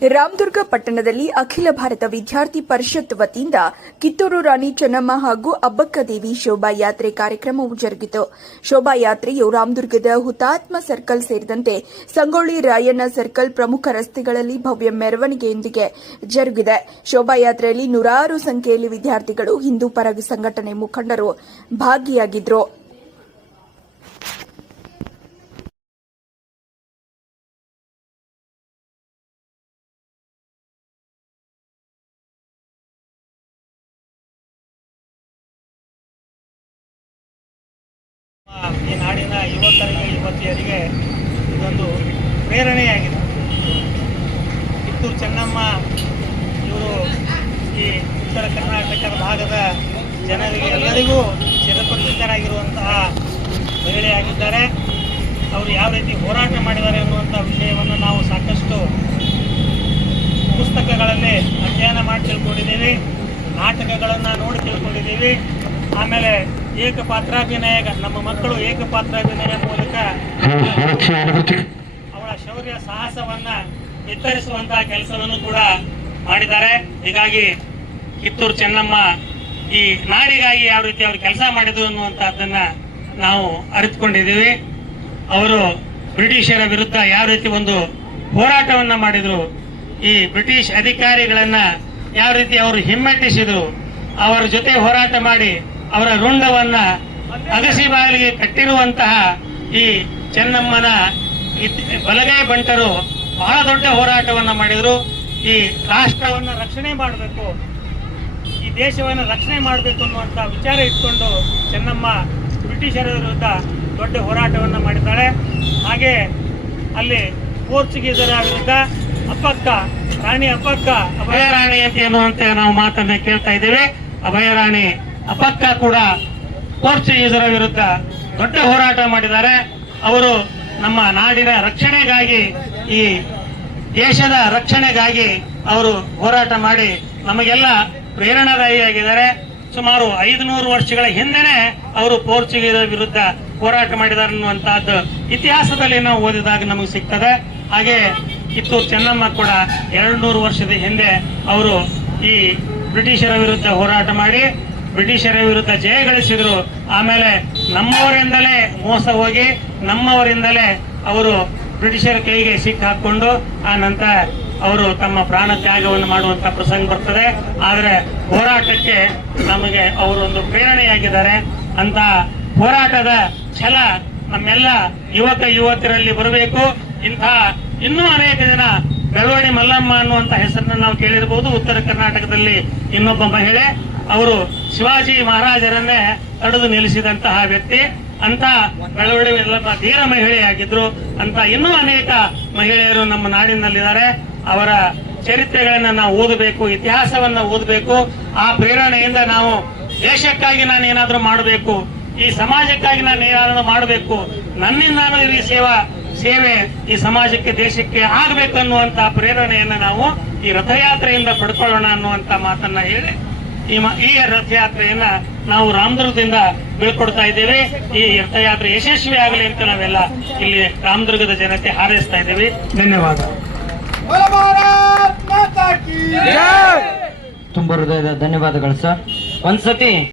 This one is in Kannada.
ರಾಮದುರ್ಗ ಪಟ್ಟಣದಲ್ಲಿ ಅಖಿಲ ಭಾರತ ವಿದ್ಯಾರ್ಥಿ ಪರಿಷತ್ ವತಿಯಿಂದ ಕಿತ್ತೂರು ರಾಣಿ ಚೆನ್ನಮ್ಮ ಹಾಗೂ ಅಬ್ಬಕ್ಕ ದೇವಿ ಶೋಭಾಯಾತ್ರೆ ಕಾರ್ಯಕ್ರಮವು ಜರುಗಿತು. ಶೋಭಾಯಾತ್ರೆಯು ರಾಮದುರ್ಗದ ಹುತಾತ್ಮ ಸರ್ಕಲ್ ಸೇರಿದಂತೆ ಸಂಗೊಳ್ಳಿ ರಾಯಣ್ಣ ಸರ್ಕಲ್ ಪ್ರಮುಖ ರಸ್ತೆಗಳಲ್ಲಿ ಭವ್ಯ ಮೆರವಣಿಗೆಯೊಂದಿಗೆ ಜರುಗಿದೆ. ಶೋಭಾಯಾತ್ರೆಯಲ್ಲಿ ನೂರಾರು ಸಂಖ್ಯೆಯಲ್ಲಿ ವಿದ್ಯಾರ್ಥಿಗಳು ಹಿಂದೂ ಪರ ಸಂಘಟನೆ ಮುಖಂಡರು ಭಾಗಿಯಾಗಿದ್ದರು ಈ ನಾಡಿನ ಯುವಕರಿಗೆ, ಯುವತಿಯರಿಗೆ ಇದೊಂದು ಪ್ರೇರಣೆಯಾಗಿದೆ. ಕಿತ್ತೂರು ಚೆನ್ನಮ್ಮ, ಇವರು ಈ ಉತ್ತರ ಕರ್ನಾಟಕದ ಭಾಗದ ಜನರಿಗೆ ಎಲ್ಲರಿಗೂ ಚಿರಪರಿಚಿತರಾಗಿರುವಂತಹ ಮಹಿಳೆಯಾಗಿದ್ದಾರೆ. ಅವರು ಯಾವ ರೀತಿ ಹೋರಾಟ ಮಾಡಿದ್ದಾರೆ ಅನ್ನುವಂಥ ವಿಷಯವನ್ನು ನಾವು ಸಾಕಷ್ಟು ಪುಸ್ತಕಗಳಲ್ಲಿ ಅಧ್ಯಯನ ಮಾಡಿ ತಿಳ್ಕೊಂಡಿದ್ದೀವಿ, ನಾಟಕಗಳನ್ನು ನೋಡಿ ತಿಳ್ಕೊಂಡಿದ್ದೀವಿ. ಆಮೇಲೆ ಏಕಪಾತ್ರಾಭಿನಯ ನಮ್ಮ ಮಕ್ಕಳು ಏಕಪಾತ್ರಾಭಿನಯ ಮೂಲಕ ಅವಳ ಶೌರ್ಯ ಸಾಹಸವನ್ನ ಎತ್ತರಿಸುವಂತಹ ಕೆಲಸವನ್ನು ಕೂಡ ಮಾಡಿದ್ದಾರೆ. ಹೀಗಾಗಿ ಕಿತ್ತೂರು ಚೆನ್ನಮ್ಮ ಈ ನಾಡಿಗಾಗಿ ಯಾವ ರೀತಿ ಅವರು ಕೆಲಸ ಮಾಡಿದ್ರು ಅನ್ನುವಂತಹದ್ದನ್ನ ನಾವು ಅರಿತುಕೊಂಡಿದ್ದೀವಿ. ಅವರು ಬ್ರಿಟಿಷರ ವಿರುದ್ಧ ಯಾವ ರೀತಿ ಒಂದು ಹೋರಾಟವನ್ನ ಮಾಡಿದ್ರು ಈ ಬ್ರಿಟಿಷ್ ಅಧಿಕಾರಿಗಳನ್ನ ಯಾವ ರೀತಿ ಅವರು ಹಿಮ್ಮೆಟ್ಟಿಸಿದ್ರು ಅವರ ಜೊತೆ ಹೋರಾಟ ಮಾಡಿ ಅವರ ರುಂಡವನ್ನ ಅಗಸಿ ಬಾಗಿಲಿಗೆ ಕಟ್ಟಿರುವಂತಹ ಈ ಚೆನ್ನಮ್ಮನ ಬಲಗೈ ಬಂಟರು ಬಹಳ ದೊಡ್ಡ ಹೋರಾಟವನ್ನ ಮಾಡಿದ್ರು. ಈ ರಾಷ್ಟ್ರವನ್ನ ರಕ್ಷಣೆ ಮಾಡಬೇಕು, ಈ ದೇಶವನ್ನು ರಕ್ಷಣೆ ಮಾಡಬೇಕು ಅನ್ನುವಂಥ ವಿಚಾರ ಇಟ್ಕೊಂಡು ಚೆನ್ನಮ್ಮ ಬ್ರಿಟಿಷರ ವಿರುದ್ಧ ದೊಡ್ಡ ಹೋರಾಟವನ್ನು ಮಾಡಿದ್ದಾಳೆ. ಹಾಗೆ ಅಲ್ಲಿ ಪೋರ್ಚುಗೀಸರ ವಿರುದ್ಧ ಅಪ್ಪಕ್ಕ ರಾಣಿ ಅಪ್ಪಕ್ಕ ಅಭಯರಾಣಿ ಅಂತ ಏನು ಅಂತ ನಾವು ಮಾತನ್ನ ಕೇಳ್ತಾ ಇದ್ದೇವೆ. ಅಭಯರಾಣಿ ಅಪ್ಪಕ್ಕ ಕೂಡ ಪೋರ್ಚುಗೀಸರ ವಿರುದ್ಧ ದೊಡ್ಡ ಹೋರಾಟ ಮಾಡಿದ್ದಾರೆ. ಅವರು ನಮ್ಮ ನಾಡಿನ ರಕ್ಷಣೆಗಾಗಿ, ಈ ದೇಶದ ರಕ್ಷಣೆಗಾಗಿ ಅವರು ಹೋರಾಟ ಮಾಡಿ ನಮಗೆಲ್ಲ ಪ್ರೇರಣಾದಾಯಿಯಾಗಿದ್ದಾರೆ. ಸುಮಾರು ಐದುನೂರು ವರ್ಷಗಳ ಹಿಂದೆನೆ ಅವರು ಪೋರ್ಚುಗೀಸರ ವಿರುದ್ಧ ಹೋರಾಟ ಮಾಡಿದ್ದಾರೆ ಅನ್ನುವಂತಹದ್ದು ಇತಿಹಾಸದಲ್ಲಿ ನಾವು ಓದಿದಾಗ ನಮಗೆ ಸಿಗ್ತದೆ. ಹಾಗೆ ಕಿತ್ತೂರು ಚೆನ್ನಮ್ಮ ಕೂಡ ಎರಡು ನೂರು ವರ್ಷದ ಹಿಂದೆ ಅವರು ಈ ಬ್ರಿಟಿಷರ ವಿರುದ್ಧ ಹೋರಾಟ ಮಾಡಿ ಬ್ರಿಟಿಷರ ವಿರುದ್ಧ ಜಯ ಗಳಿಸಿದ್ರು. ಆಮೇಲೆ ನಮ್ಮವರಿಂದಲೇ ಮೋಸ ಹೋಗಿ ನಮ್ಮವರಿಂದಲೇ ಅವರು ಬ್ರಿಟಿಷರ ಕೈಗೆ ಸಿಕ್ಕಾಕೊಂಡು ಆ ನಂತರ ಅವರು ತಮ್ಮ ಪ್ರಾಣ ತ್ಯಾಗವನ್ನು ಮಾಡುವಂತ ಪ್ರಸಂಗ ಬರ್ತದೆ. ಆದರೆ ಹೋರಾಟಕ್ಕೆ ನಮಗೆ ಅವರು ಒಂದು ಪ್ರೇರಣೆಯಾಗಿದ್ದಾರೆ. ಅಂತ ಹೋರಾಟದ ಛಲ ನಮ್ಮೆಲ್ಲ ಯುವಕ ಯುವತಿಯರಲ್ಲಿ ಬರಬೇಕು. ಇಂತಹ ಇನ್ನೂ ಅನೇಕ ಜನ ಬೆಳವಣಿ ಮಲ್ಲಮ್ಮ ಅನ್ನುವಂತ ಹೆಸರನ್ನ ನಾವು ಕೇಳಿರಬಹುದು ಉತ್ತರ ಕರ್ನಾಟಕದಲ್ಲಿ ಇನ್ನೊಬ್ಬ ಮಹಿಳೆ. ಅವರು ಶಿವಾಜಿ ಮಹಾರಾಜರನ್ನೇ ತಡೆದು ನಿಲ್ಲಿಸಿದಂತಹ ವ್ಯಕ್ತಿ. ಅಂತ ಬೆಳವಡಿ ಮಲ್ಲಮ್ಮ ಧೀರ ಮಹಿಳೆಯಾಗಿದ್ರು. ಅಂತ ಇನ್ನೂ ಅನೇಕ ಮಹಿಳೆಯರು ನಮ್ಮ ನಾಡಿನಲ್ಲಿದ್ದಾರೆ. ಅವರ ಚರಿತ್ರೆಗಳನ್ನ ನಾವು ಓದಬೇಕು, ಇತಿಹಾಸವನ್ನ ಓದಬೇಕು. ಆ ಪ್ರೇರಣೆಯಿಂದ ನಾವು ದೇಶಕ್ಕಾಗಿ ನಾನು ಏನಾದರೂ ಮಾಡಬೇಕು, ಈ ಸಮಾಜಕ್ಕಾಗಿ ನಾನು ಏನಾದರೂ ಮಾಡಬೇಕು, ನನ್ನಿಂದ ನಾನು ಈ ಸೇವಾ, ಸೇವೆ ಈ ಸಮಾಜಕ್ಕೆ, ದೇಶಕ್ಕೆ ಆಗಬೇಕು ಅನ್ನುವಂತ ಪ್ರೇರಣೆಯನ್ನು ನಾವು ಈ ರಥಯಾತ್ರೆಯಿಂದ ಪಡ್ಕೊಳ್ಳೋಣ ಅನ್ನುವಂತ ಮಾತನ್ನ ಹೇಳಿ ಈ ರಥಯಾತ್ರೆಯನ್ನ ನಾವು ರಾಮದುರ್ಗದಿಂದ ಬೀಳ್ಕೊಡ್ತಾ ಇದ್ದೇವೆ. ಈ ರಥಯಾತ್ರೆ ಯಶಸ್ವಿ ಆಗಲಿ ಅಂತ ನಾವೆಲ್ಲ ಇಲ್ಲಿ ರಾಮದುರ್ಗದ ಜನತೆ ಹಾರೈಸ್ತಾ ಇದ್ದೇವೆ. ಧನ್ಯವಾದ. ತುಂಬ ಹೃದಯದ ಧನ್ಯವಾದಗಳು ಸರ್. ಒಂದ್ಸತಿ